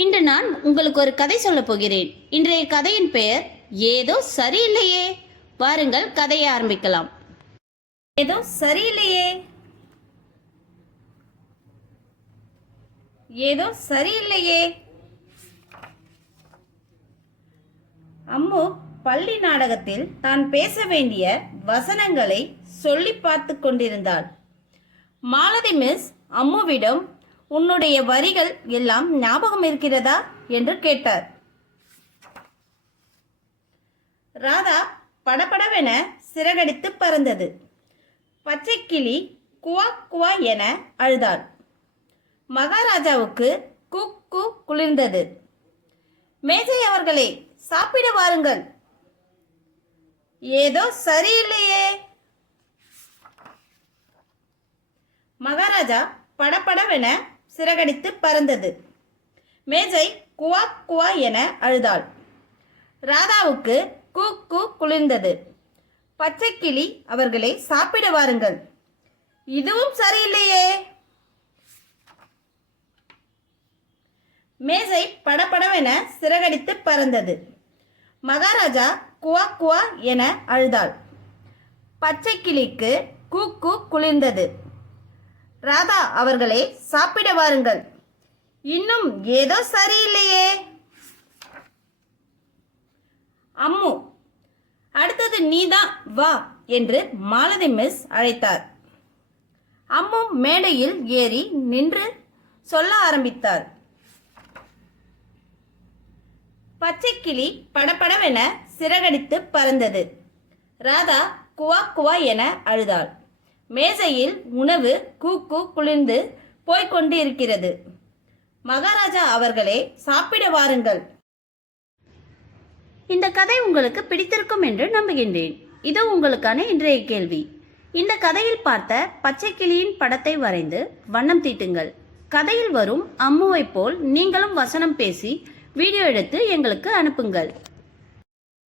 இன்று நான் உங்களுக்கு ஒரு கதை சொல்லப் போகிறேன். இன்றைய கதையின் பெயர் ஏதோ சரியில்லையே. வாருங்கள் கதையை ஆரம்பிக்கலாம். ஏதோ சரியில்லையே. ஏதோ சரியில்லையே. அம்மு பள்ளி நாடகத்தில் தான் பேச வேண்டிய வசனங்களை சொல்லி பார்த்து கொண்டிருந்தாள். மாலதி மிஸ் அம்முவிடம் உன்னுடைய வரிகள் எல்லாம் ஞாபகம் இருக்கிறதா? என்று கேட்டார். ராதா படபடவென சிறகடித்து பறந்தது. பச்சை கிளி குவா குவா என அழுதாள். மகாராஜாவுக்கு கு கு குளிர்ந்தது. மேஜை அவர்களே சாப்பிட வாருங்கள். ஏதோ சரியில்லையே. மகாராஜா படபடவென சிறகடித்து பறந்தது. மேஜை குவா குவா என அழுதாள். ராதாவுக்கு கூ கூ குளிர்ந்தது. பச்சைக்கிளி அவர்களை சாப்பிட வாருங்கள். இதுவும் சரியில்லையே. மேஜை படபடவென சிறகடித்து பறந்தது. மகாராஜா குவா குவா என அழுதாள். பச்சை கிளிக்கு கூ குளிர்ந்தது. ராதா அவர்களே சாப்பிட வாருங்கள். இன்னும் ஏதோ சரியில்லையே. அம்மு அடுத்தது நீதான் வா என்று மாலதி மிஸ் அழைத்தார். அம்மு மேடையில் ஏறி நின்று சொல்ல ஆரம்பித்தார். பச்சைக்கிளி படபடவென சிறகடித்து பறந்தது. ராதா குவா குவா என அழுதாள். மேசையில் உணவு கூக்கு குளிர்ந்து போய்கொண்டு இருக்கிறது மகாராஜா அவர்களே சாப்பிட வாருங்கள். இந்த கதை உங்களுக்கு பிடித்திருக்கும் என்று நம்புகின்றேன். இது உங்களுக்கான இன்றைய கேள்வி. இந்த கதையில் பார்த்த பச்சை கிளியின் படத்தை வரைந்து வண்ணம் தீட்டுங்கள். கதையில் வரும் அம்முவைப் போல் நீங்களும் வசனம் பேசி வீடியோ எடுத்து எங்களுக்கு அனுப்புங்கள்.